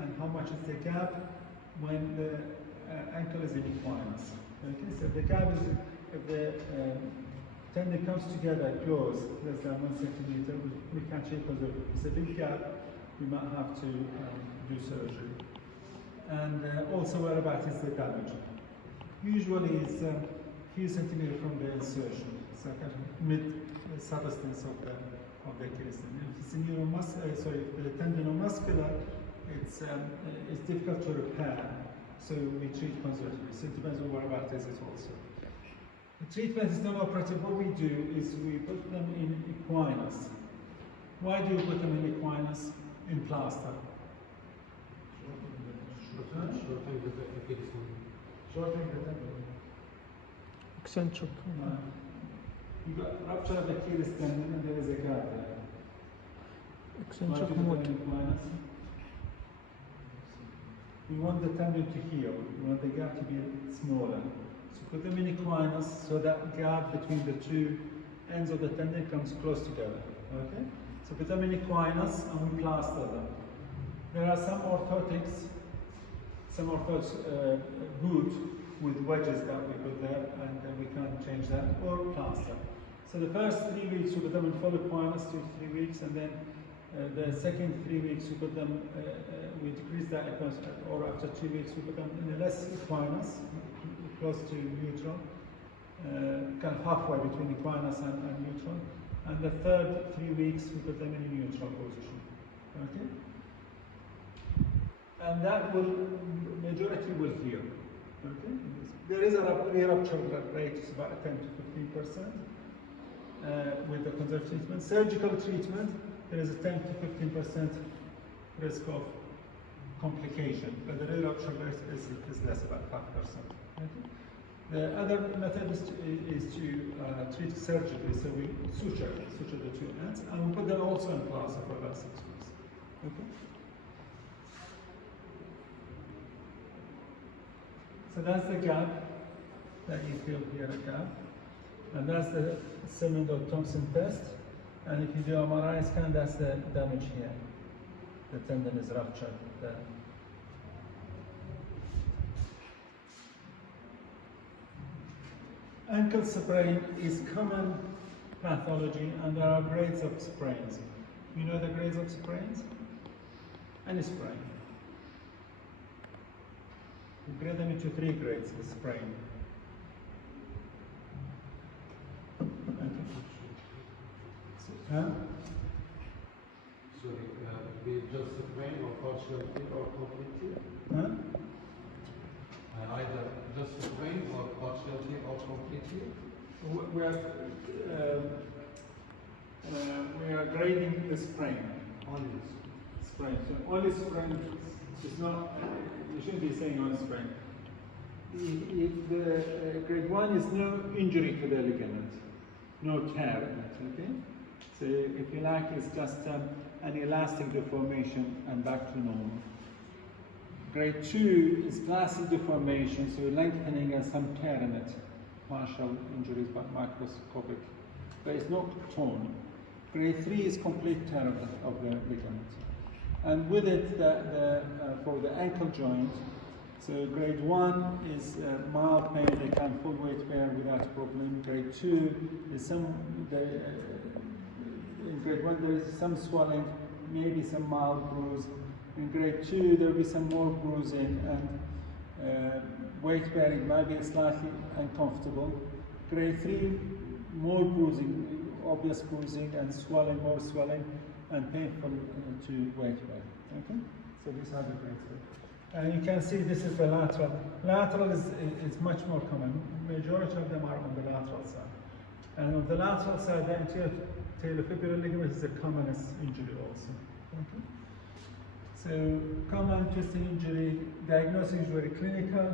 and how much is the gap when the ankle is in equinus. Okay, so the gap is if the tendon comes together close, less than 1 centimeter, we can check because if it's a big gap, we might have to do surgery. And also whereabouts is the damage. Usually it's a few centimeters from the insertion, so kind of mid substance of the Achilles tendon. If it's a if the tendinomuscular, it's difficult to repair, so we treat conservatively. So it depends on whereabouts is it also. The treatment is non-operative. What we do is we put them in equinus. Why do you put them in equinus? In plaster. Shortening the tendon. Eccentric. You got rupture of the Achilles tendon and there is a gap there. Eccentric mode. We want the tendon to heal. We want the gap to be smaller. So put them in equinus so that gap between the two ends of the tendon comes close together. Okay? So put them in equinus and we plaster them. There are some orthotics, boot with wedges that we put there, and we can change that, or plaster. So the first 3 weeks we put them in full equinus, 2 to 3 weeks, and then the second 3 weeks we put them, we decrease that equinus, or after 2 weeks we put them in a less equinus, close to neutral, kind of halfway between equinus and neutral. And the third 3 weeks we put them in a neutral position. Okay? And that majority will heal. Okay? There is a re-rupture rate, it's about 10 to 15% with the conservative treatment. Surgical treatment, there is a 10 to 15% risk of complication, but the re-rupture rate is less, about 5%. Okay? The other method is to treat surgically, so we suture the two ends, and we put them also in plaster for about 6 weeks. Okay? So that's the gap that you feel here, a gap. And that's the Simondon-Thompson test. And if you do MRI scan, that's the damage here. The tendon is ruptured there. Ankle sprain is common pathology, and there are grades of sprains. You know the grades of sprains? Any sprain. We grade them into 3 grades, the sprain. Huh? Sorry, be just sprain or partially or completely? Huh? Either just sprain or partially or completely? We are grading the sprain. Only Sprain. So only sprain is not, you shouldn't be saying only sprain. If the grade 1 is no injury to the ligament, no tear in it, okay? So if you like, it's just an elastic deformation and back to normal. Grade 2 is glassy deformation, so lengthening and some tear in it, partial injuries but microscopic, but it's not torn. Grade 3 is complete tear of the ligament. And with it, for the ankle joint, so grade 1 is mild pain, they can full weight bear without problem. Grade 2 is in grade 1 there is some swelling, maybe some mild bruise. In grade 2 there will be some more bruising and weight bearing might be slightly uncomfortable. Grade 3, more bruising, obvious bruising and swelling, more swelling and painful to weight bear. Okay? So these are the grades. And you can see this is the lateral. Lateral is much more common. Majority of them are on the lateral side. And on the lateral side, the anterior talofibular ligament is the commonest injury also. Okay? So common twisting injury, diagnosis is very clinical.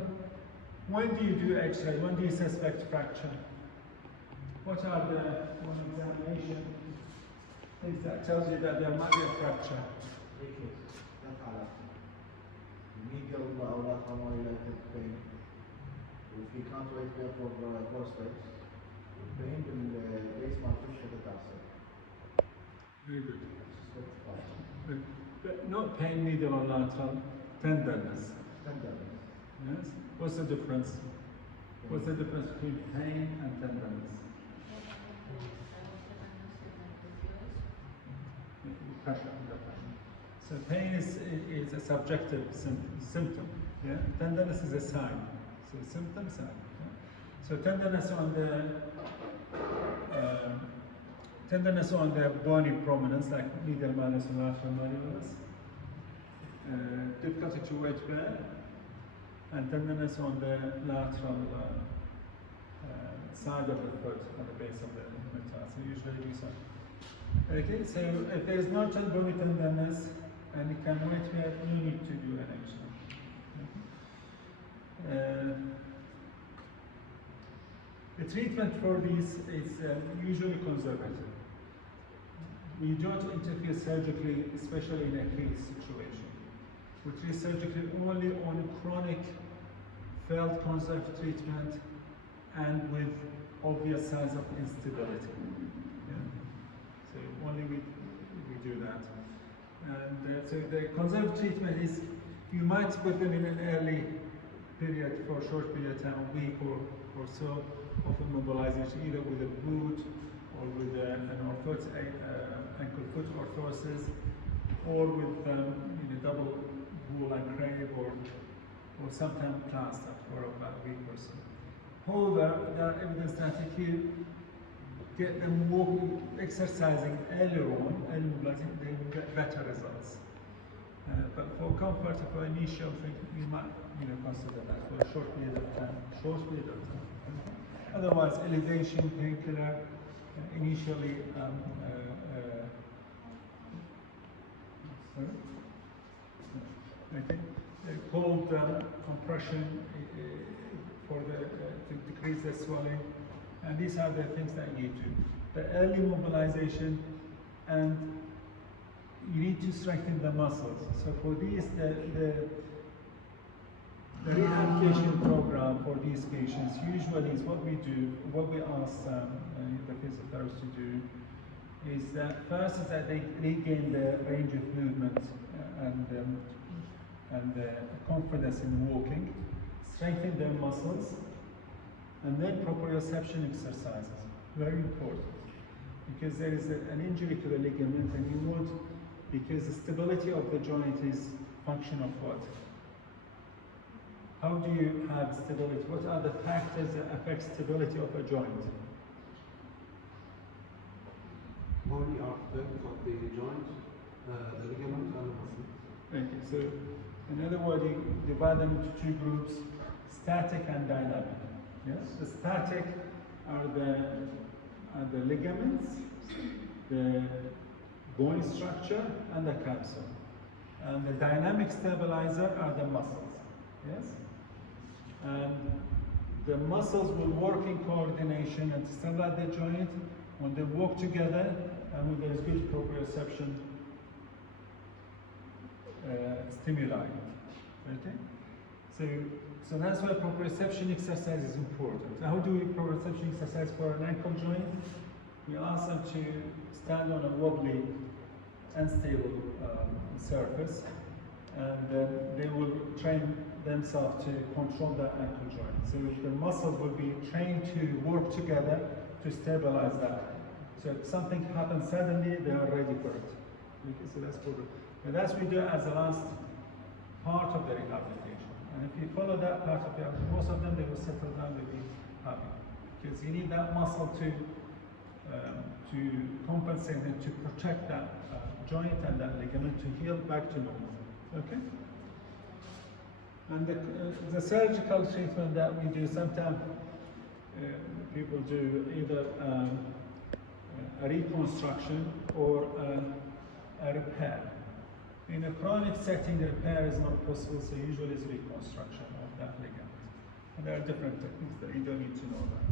When do you do X-ray? When do you suspect fracture? What are the examination things that tells you that there might be a fracture? Medial or lateral related pain. If you can't wait there for prostate, pain will base my fish at the tarsal. Very good. Good. Not pain, medial or lateral, tenderness. Tenderness. Yes? What's the difference? What's the difference between pain and tenderness? Pressure under pain. So pain is a subjective symptom. Yeah? Tenderness is a sign. So symptom, sign. Yeah? So tenderness on the bony prominence, like medial malleus and lateral malleolus. Difficulty to weight bear, and tenderness on the lateral side of the foot, on the base of the metatarsal. Usually these are. Okay, so if there is no bony tenderness and you can weight bear, you need to do an X-ray. The treatment for these is usually conservative. We don't interfere surgically, especially in a case situation. We treat surgically only on chronic failed conservative treatment and with obvious signs of instability. Yeah? So only we do that. And so the conservative treatment is, you might put them in an early period for a short period of time, a week or so, of immobilization, either with a boot or with an ankle-foot orthosis, or with double wool and crepe, or sometimes plaster for about a week or so. However, there are evidence that if you get them walking, exercising earlier on, early mobilizing, they will get better results. But for comfort, for initial thing, you might consider that for a short period of time. Otherwise, elevation, painkiller, initially cold compression for to decrease the swelling, and these are the things that you need to. The early mobilization, and you need to strengthen the muscles. So for these, the rehabilitation program for these patients usually is what we do, what we ask the physiotherapists to do, is that first is that they regain the range of movement and confidence in walking, strengthen their muscles, and then proprioception exercises. Very important, because there is an injury to the ligament, and you want, because the stability of the joint is function of what? How do you have stability? What are the factors that affect stability of a joint? Bony architect of the joint, the ligament and the muscle. Okay, so in other words, you divide them into two groups, static and dynamic. Yes? The static are the ligaments, the bony structure, and the capsule. And the dynamic stabilizer are the muscles. Yes? And the muscles will work in coordination and stabilize the joint when they work together and when there is good proprioception stimuli. Okay? So that's why proprioception exercise is important. How do we proprioception exercise for an ankle joint? We ask them to stand on a wobbly, unstable surface, and they will train themselves to control that ankle joint. So the muscles will be trained to work together to stabilize that. So if something happens suddenly, they are ready for it. Okay, so that's good. And that's we do as the last part of the rehabilitation. And if you follow that part of it, most of them, they will settle down, they'll be happy. Because you need that muscle to compensate and to protect that joint and that ligament to heal back to normal. Okay? And the surgical treatment that we do, sometimes people do either a reconstruction or a repair. In a chronic setting, repair is not possible, so usually it's reconstruction of that ligament. And there are different techniques that you don't need to know that.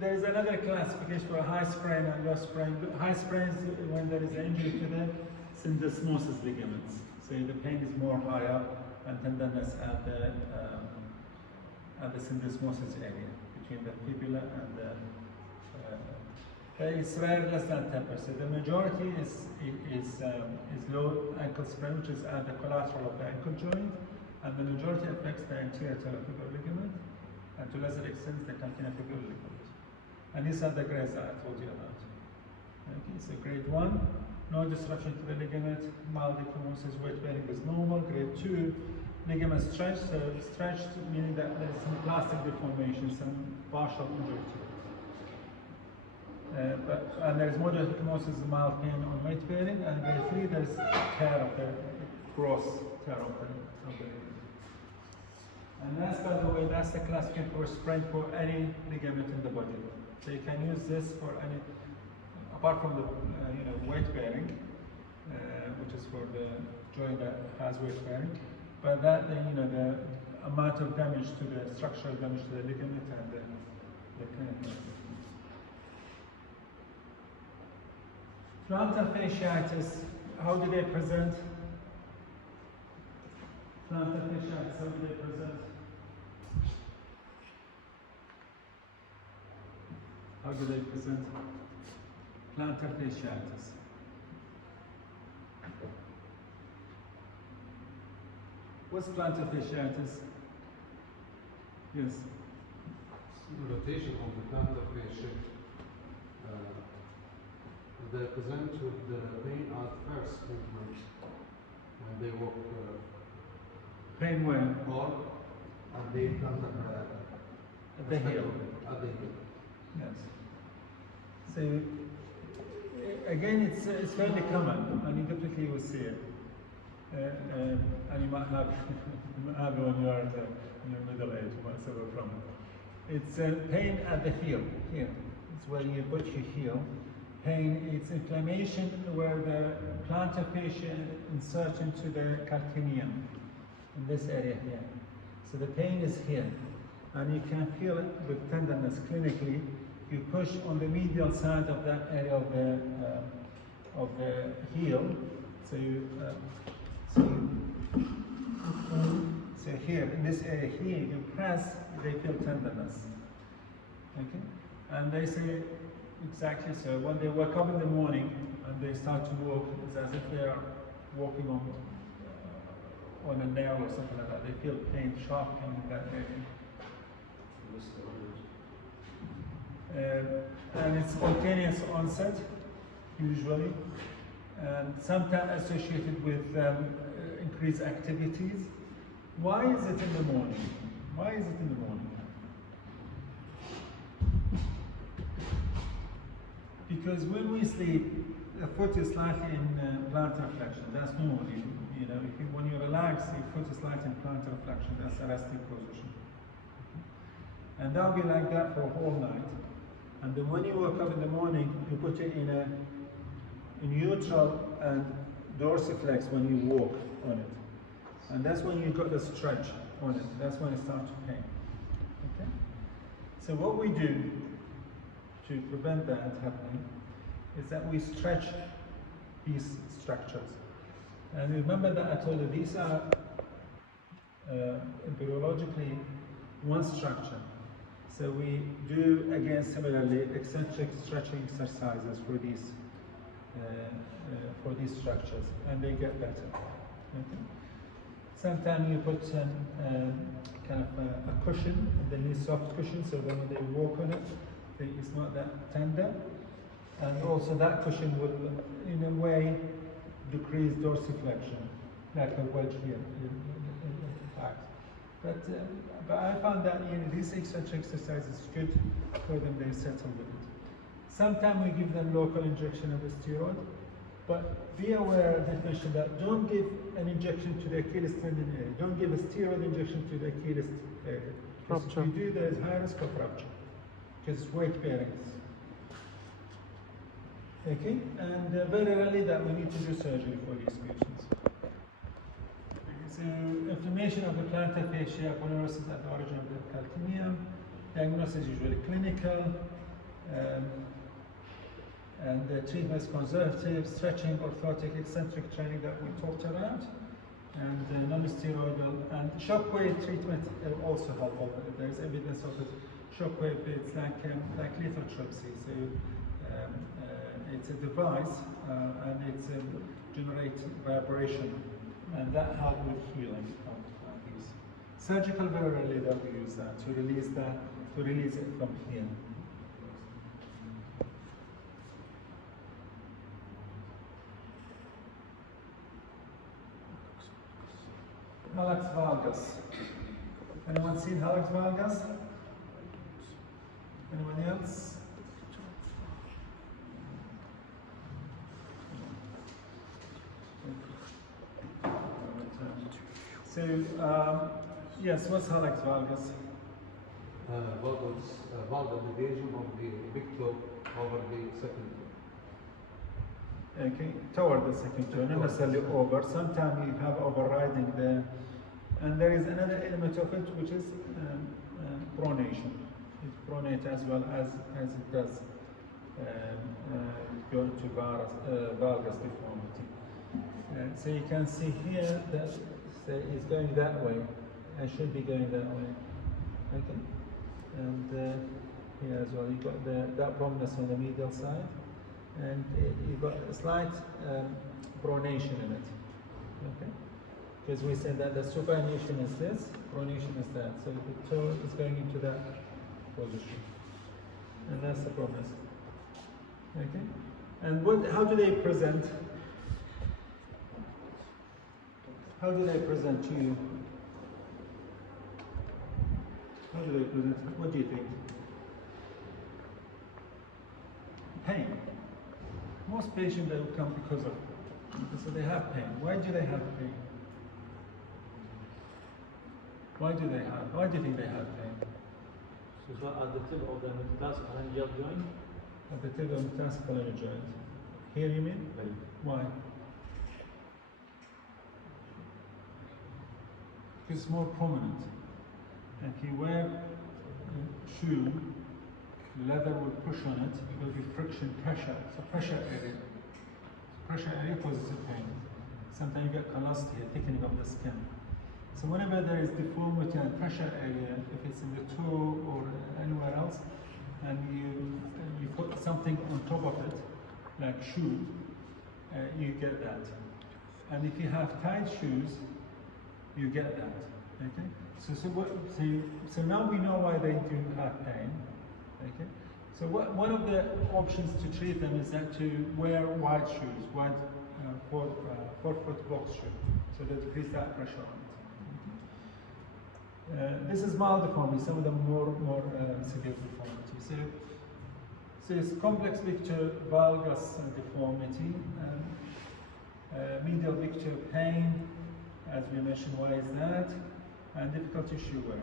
There is another classification for high sprain and low sprain. High sprains when there is an injury to the syndesmosis ligaments. So the pain is more higher and tenderness at the syndesmosis area between the fibula and the It's rare, less than 10%. The majority is low ankle sprain, which is at the collateral of the ankle joint, and the majority affects the anterior talofibular ligament, and to lesser extent the calcaneofibular ligament. And these are the grades that I told you about. Okay, so grade 1, no disruption to the ligament, mild ecchymosis, weight bearing is normal. Grade 2, ligament stretched, so stretched meaning that there's some plastic deformation, some partial injury to it. And there's moderate ecchymosis, mild pain on weight bearing, and grade 3 there's tear of the gross tear of the ligament. And that's, by the way, that's the classification for sprain for any ligament in the body. So you can use this for any, apart from the weight bearing, which is for the joint that has weight bearing, but that the amount of damage to the structural damage to the ligament and the clinical. Plantar fasciitis, how do they present? Plantar fasciitis, how do they present? How do they present? Plantar fasciitis. What's plantar fasciitis? Yes. Rotation of the plantar fascia. They present with the pain at first movement when they walk. Pain where? Or at the plantar At the heel. At the heel. Yes. So again, it's fairly common, and you definitely will see it. And you might have it when you are in your middle age, you might suffer from it. It's pain at the heel. Here, it's where you put your heel. Pain, it's inflammation where the plantar fascia inserts into the calcaneum, in this area here. So the pain is here, and you can feel it with tenderness clinically. You push on the medial side of that area of the heel. So so here in this area here, you press, they feel tenderness. Okay, and they say. Exactly so. When they wake up in the morning and they start to walk, it's as if they are walking on a nail or something like that. They feel pain, sharp pain in that area. And it's spontaneous onset, usually, and sometimes associated with increased activities. Why is it in the morning? Why is it in the morning? Because when we sleep, the foot is slightly in plantar flexion. That's normal. When you relax, your foot is slightly in plantar flexion. That's a resting position. And that'll be like that for a whole night. And then when you wake up in the morning, you put it in a neutral and dorsiflex when you walk on it. And that's when you got the stretch on it. That's when it starts to pain. Okay? So what we do to prevent that happening is that we stretch these structures. And remember that I told you these are embryologically one structure. So we do again similarly eccentric stretching exercises for these structures, and they get better. Okay? Sometimes you put kind of a cushion, the knee soft cushion, so when they walk on it, it's not that tender, and also that cushion will, in a way, decrease dorsiflexion, like a wedge here, in fact. But I found that these eccentric exercises good for them, they settle with it. Sometimes we give them local injection of a steroid, but be aware, definition, that don't give an injection to the Achilles tendon area. Don't give a steroid injection to the Achilles area. Rupture. If you do, there is high risk of rupture. Because weight bearings. Okay, and very rarely that we need to do surgery for these patients. Okay, so inflammation of the plantar fascia, aponeurosis at the origin of the calcaneum. Diagnosis is usually clinical, and the treatment is conservative, stretching, orthotic, eccentric training that we talked about, and non-steroidal, and shockwave treatment also helpful. There is evidence of it. Shockwave, it's like lithotripsy, so it's a device and it generates vibration, and that helps with healing of these. Surgical, very rarely they'll use that to release it from here. Hallux valgus. Anyone seen hallux valgus? Anyone else? So, yes, what's hallux valgus? Valgus division of the big toe over the second toe. Okay, toward the second toe, not necessarily over. Sometimes you have overriding there. And there is another element of it, which is pronation. It pronates as well as it does go into valgus deformity. So you can see here that it's going that way, and should be going that way. Okay, and here as well, you've got that prominence on the medial side, and you've got a slight pronation in it. Okay, because we said that the supination is this, pronation is that. So the toe is going into that position, and that's the prominence. Okay, and how do they present? How do they present to you? How do they present? What do you think? Pain. Most patients, they will come because of, so they have pain. Why do they have pain? Why do you think they have pain? So at the tip of the metatarsophalangeal joint? At the tip of the metatarsophalangeal joint. Here you mean? Right. Why? Because it's more prominent. And if you wear a shoe, leather will push on it, there will be friction, pressure. So pressure area. Pressure area causes a pain. Sometimes you get callosity, thickening of the skin. So whenever there is deformity and pressure area, if it's in the toe or anywhere else, and you put something on top of it, like shoe, you get that. And if you have tight shoes, you get that. Okay. So now we know why they do have pain. Okay. So one of the options to treat them is that to wear wide shoes, wide 4-foot box shoe, so they decrease that pressure on it. This is mild deformity. Some of them more severe deformity. So it's complex picture valgus deformity, medial picture pain, as we mentioned. Why is that? And difficult tissue wear.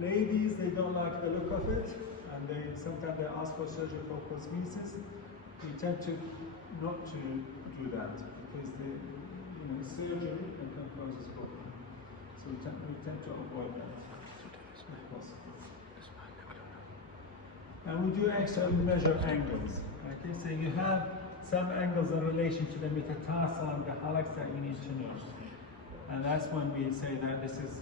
Ladies, they don't like the look of it, and sometimes they ask for surgical cosmesis. We tend to not to do that because the surgery can cause us problem. So we tend to avoid that if possible. And we do actually measure angles. Okay, so you have some angles in relation to the metatarsal and the hallux that you need to know. And that's when we say that this is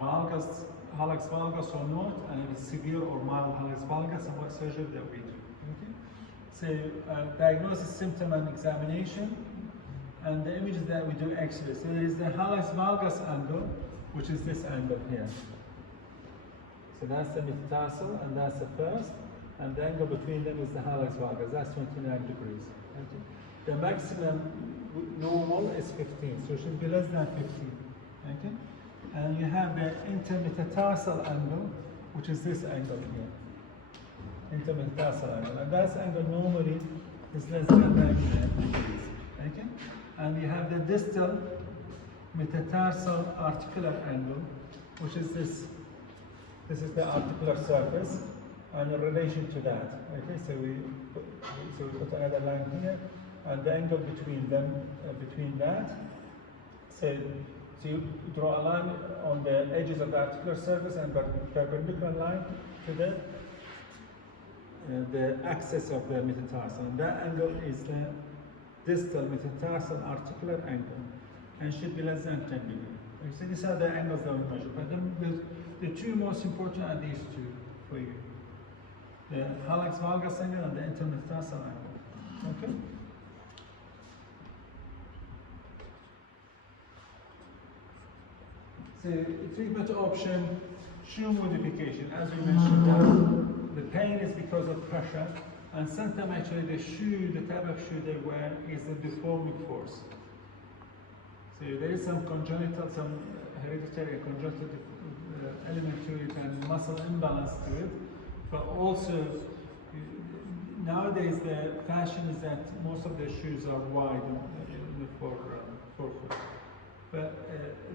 valgus, hallux valgus or not, and it is severe or mild hallux valgus, and what surgery that we do. Okay? So diagnosis, symptom, and examination, and the images that we do X-ray. So there is the hallux valgus angle, which is this angle here. So that's the metatarsal, and that's the first, and the angle between them is the hallux valgus. That's 29 degrees. Okay? The maximum normal is 15, so it should be less than 15. Okay? And you have the intermetatarsal angle, which is this angle here. Intermetatarsal angle. And that angle normally is less than 90 degrees. Okay? And you have the distal metatarsal articular angle, which is this. This is the articular surface, and in relation to that. Okay, so we put another line here, and the angle between them, between that. So you draw a line on the edges of the articular surface and perpendicular line to the axis of the metatarsal. And that angle is the distal metatarsal articular angle, and should be less than 10 degrees. So these are the angles that we measure. But the two most important are these two for you. the hallux valgus angle and the intermetatarsal angle. Okay? So treatment option, shoe modification. As we mentioned now, the pain is because of pressure, and sometimes actually the shoe, the type of shoe they wear is a deforming force. So there is some congenital, some hereditary congenital element to it and muscle imbalance to it, but also nowadays the fashion is that most of the shoes are wide in the forefoot. But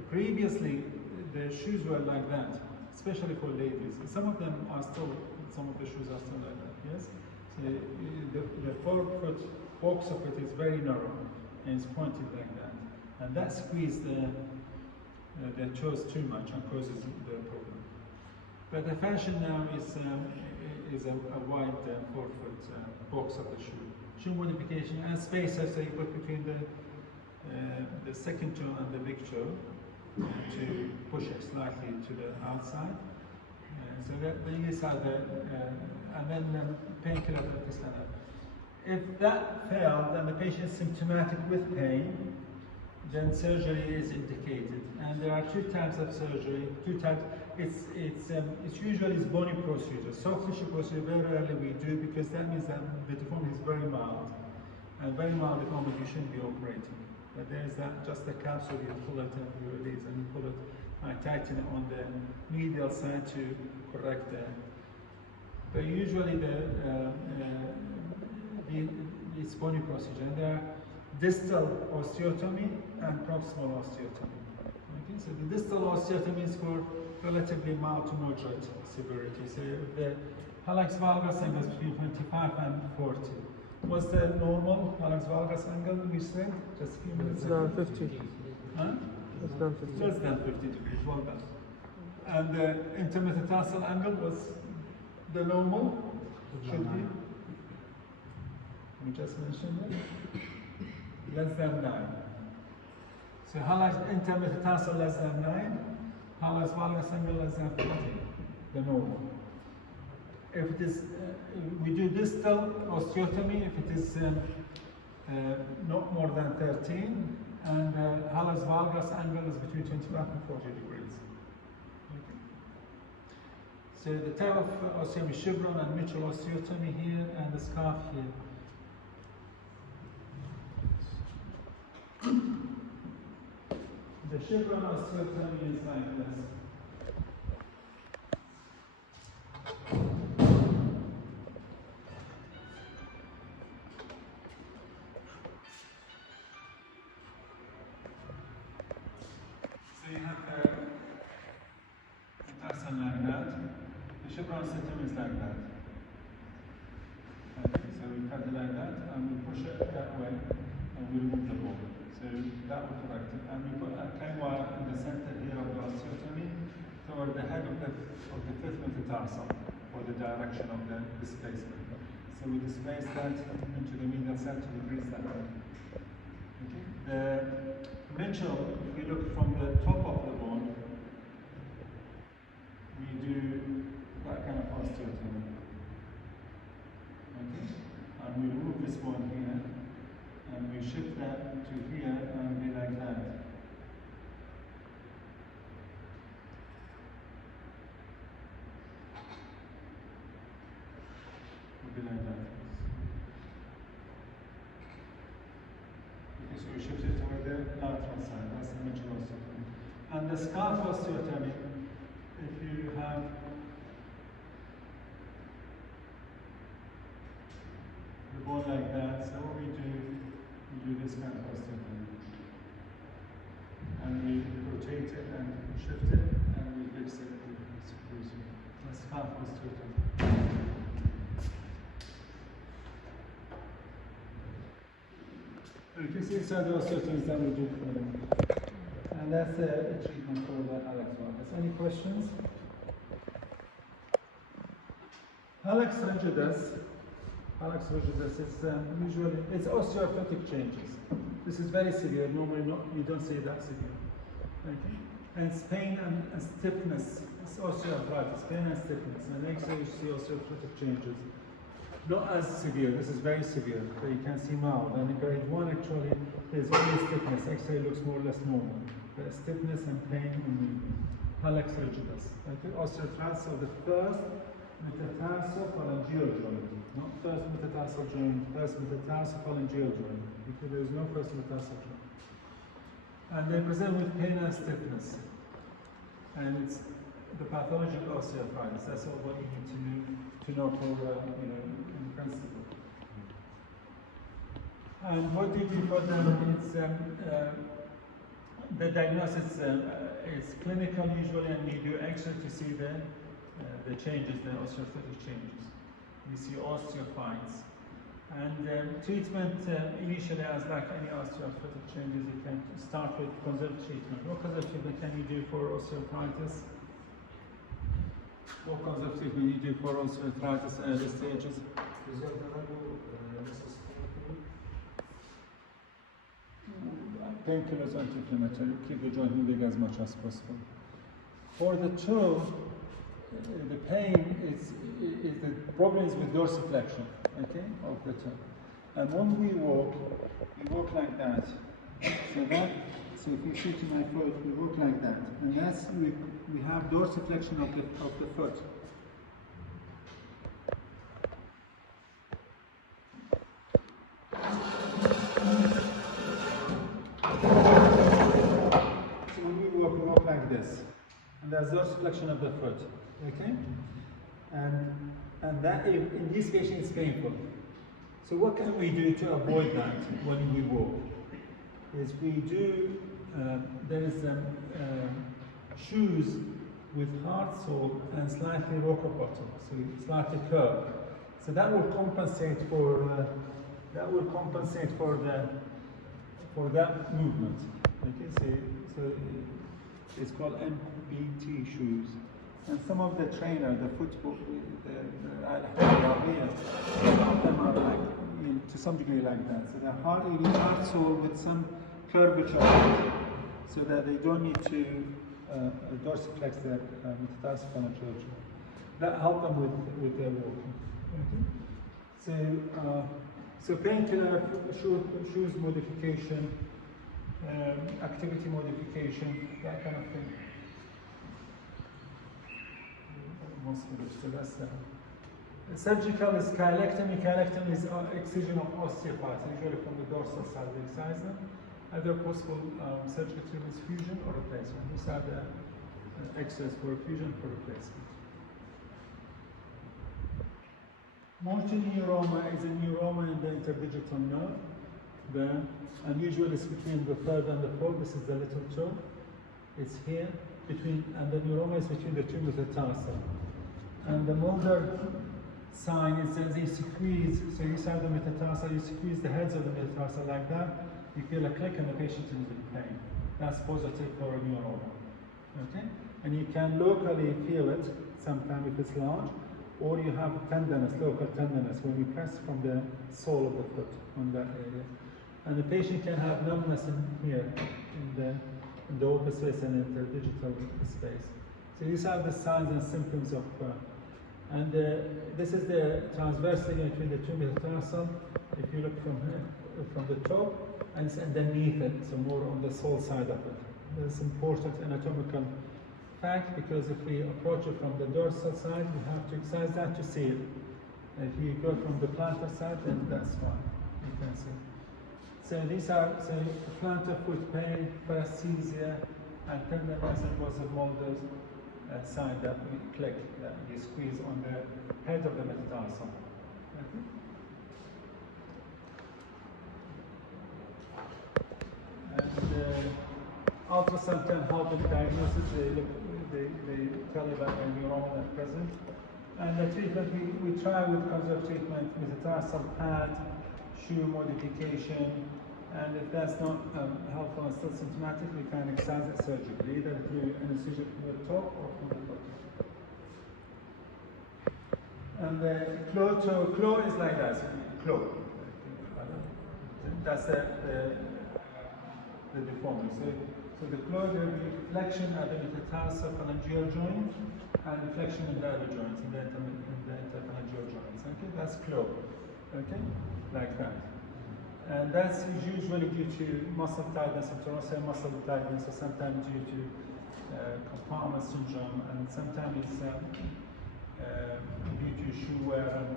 previously the shoes were like that, especially for ladies. Some of them are still, some of the shoes are still like that, yes? So the forefoot box of it is very narrow and it's pointed like that. And that squeezes the toes too much and causes the problem. But the fashion now is a wide forefoot box of the shoe. Shoe modification and spacers, so you put between the second toe and the big toe to push it slightly to the outside. So that these are the, and then painkiller at this level. If that failed and the patient is symptomatic with pain, then surgery is indicated. And there are two types of surgery. It's usually bony procedure. Soft tissue procedure very rarely we do because that means that the deformity is very mild. And very mild deformity you shouldn't be operating. But there is just a capsule, you pull it and you release, and you pull it and tighten it on the medial side to correct that. But usually it's bony procedure. And there are distal osteotomy and proximal osteotomy. Okay, so the distal osteotomy is for relatively mild to moderate severity. So the hallux valgus angle is between 25 and 40. What's the normal hallux valgus angle we said just a few minutes ago? Less than 50. Huh? Less than 50. Less than 50 degrees, well done. And the intermetatarsal angle was the normal? Should be? We just mentioned it. Less than 9. So hallux intermetatarsal less than 9, hallux valgus angle less than 40, the normal. If it is, we do distal osteotomy if it is not more than 13, and hallux valgus angle is between 25 and 40 degrees. Okay. So the type of osteotomy, chevron and Mitchell osteotomy here, and the scarf here. The chevron osteotomy is like this. So you have the tarsal like that. The chevron osteotomy is like that. Okay, so we cut it like that and we push it that way and we remove the bone. So that will correct it. And we put a K-wire in the center here of the osteotomy toward the head of the fifth metatarsal, or the direction of the displacement. So we displace that into the medial cell to decrease that. Okay. The Mitchell, if we look from the top of the bone, we do that kind of osteotomy. Okay? And we remove this bone here, and we shift that to here and be like that. Be like that. Okay, so we shift it toward the lateral side. That's the Mitchell osteotomy. And the scarf osteotomy, if you have the bone like that, so what we do this kind of osteotomy. And we rotate it and shift it, and we fix it with the scarf osteotomy. You can see inside the osteotomies that we do for them. And that's a treatment for the hallux valgus. Any questions? Hallux rigidus is usually, it's osteophytic changes. This is very severe. Normally you don't see that severe. Okay? And it's pain and stiffness. It's osteoarthritis, pain and stiffness. And next day you see osteoarthritic changes. Not as severe, this is very severe, but you can see mild. And in grade 1 actually, there's only stiffness. X-ray looks more or less normal. But stiffness and pain and movement. Hallux rigidus. Okay? Osteoarthritis of the first metatarsophalangeal joint. Not first metatarsal joint, first metatarsophalangeal joint. Because there is no first metatarsal joint. And they present with pain and stiffness. And it's the pathology of osteoarthritis. That's all what you need to know for, in principle. And what do you do for them? It's, the diagnosis is clinical usually, and you do X-ray to see the changes, the osteoarthritic changes. You see osteophytes. And treatment initially, as like any osteoarthritic changes, you can start with conservative treatment. What conservative treatment can you do for osteoarthritis? What conservative treatment you do for osteoarthritis at early stages? Painkillers, anti-inflammatory, keep the joint moving as much as possible. For the toe, the pain is the problem is with dorsiflexion, okay, of the toe. And when we walk like that. So if you see to my foot, we walk like that, and that's we have dorsiflexion of the foot. So when we walk like this, and that's dorsiflexion of the foot, okay? And that in this patient is painful. So what can we do to avoid that when we walk? Is we do, there is shoes with hard sole and slightly rocker bottom, so slightly curved. So that will compensate for that movement. Okay, so it's called MBT shoes. And some of the trainer, the football, some of them are like, to some degree like that. So they're hard sole with some curvature, so that they don't need to dorsiflex their metatarsophalangeal joint. That helps them with their walking. Okay. So painkiller, shoes modification, activity modification, that kind of thing. So that's surgical is chilectomy. Chilectomy is excision of osteophytes, usually from the dorsal side of the incisor. Other possible surgical treatments, fusion or replacement. These are the X-rays for fusion for replacement. Motor neuroma is a neuroma in the interdigital nerve. And usually it's between the third and the fourth. This is the little toe. It's here, and the neuroma is between the two metatarsal. And the Mulder sign, it says you squeeze, so you have the metatarsal, you squeeze the heads of the metatarsal like that, you feel a click and the patient is in pain. That's positive for a neuroma. Okay? And you can locally feel it sometime if it's large, or you have tenderness, local tenderness, when you press from the sole of the foot on that area. And the patient can have numbness in here, in the open space and interdigital space. So these are the signs and symptoms of, this is the transverse ligament between the two metatarsal. If you look from the top and underneath it, so more on the sole side of it. This is important anatomical fact, because if we approach it from the dorsal side, we have to excise that to see it. If you go from the plantar side, then that's fine. You can see. So these are plantar foot pain, paresthesia, and tenderness and positive Mulder's sign that we click, that you squeeze on the head of the metatarsal. Okay. And ultrasound can help with diagnosis. They tell you about the neuroma at present. And the treatment, we try with conservative treatment, metatarsal pad, shoe modification, and if that's not helpful and still symptomatic, we can excise it surgically, either through anesthesia from the top or from the bottom. And the claw is like that, claw. That's the deformity. So With the claw, there will be flexion at the metatarsophalangeal joint and flexion in the other joints, in the interphalangeal joints. Okay, that's claw. Okay, like that. And that's usually due to muscle tightness, interosseous muscle tightness, or sometimes due to compartment syndrome, and sometimes it's due to shoe wear and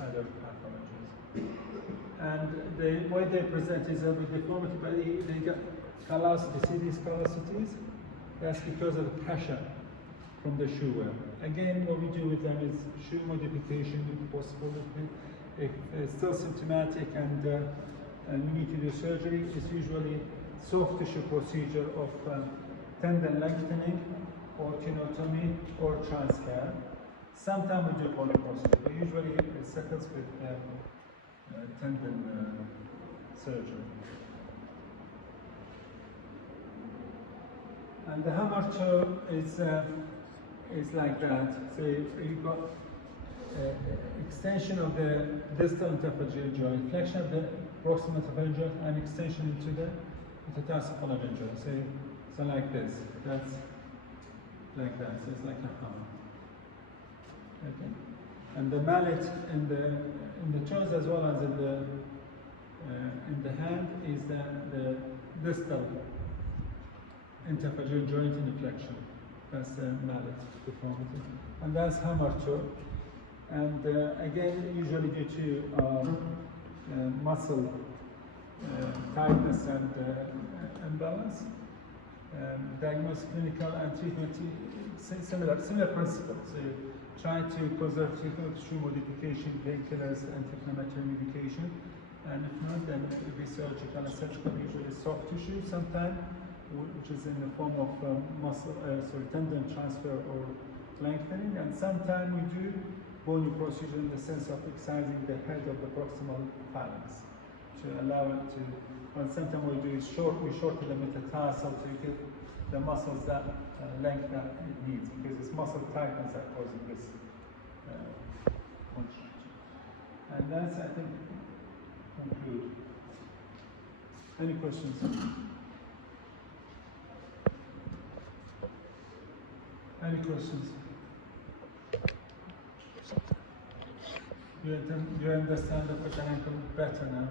other pathologies. And the way they present is a deformity, but they got callosity. See these callosities? That's because of the pressure from the shoe wear. Again, what we do with them is shoe modification if possible. If it's still symptomatic and we need to do surgery, it's usually soft tissue procedure of tendon lengthening or tenotomy or transfer. Sometimes we do polyprosthesis, but usually it settles with tendon surgery. And the hammer toe is like that. So you've got extension of the distal interphalangeal joint, flexion of the proximal interphalangeal joint, and extension into the metatarsophalangeal joint. So like this. That's like that. So it's like a hammer. Okay. And the mallet in the toes as well as in the hand is the distal interphalangeal joint in the flexion. That's the mallet deformity. And that's hammer toe. And again, usually due to muscle tightness and imbalance. Diagnosis, clinical, and treatment, similar principles. So try to preserve treatment through modification, painkillers, anti-inflammatory medication. And if not, then it will be surgical and surgical, usually soft tissue sometimes, which is in the form of tendon transfer or lengthening. And sometimes we do bony procedure in the sense of excising the head of the proximal phalanx to allow it to, and sometimes we do we shorten the metatarsal to get the muscles that length that it needs, because it's muscle tightness that causes this contraction. And that's, I think, conclude. Any questions? Any questions? You understand the foot and ankle better now?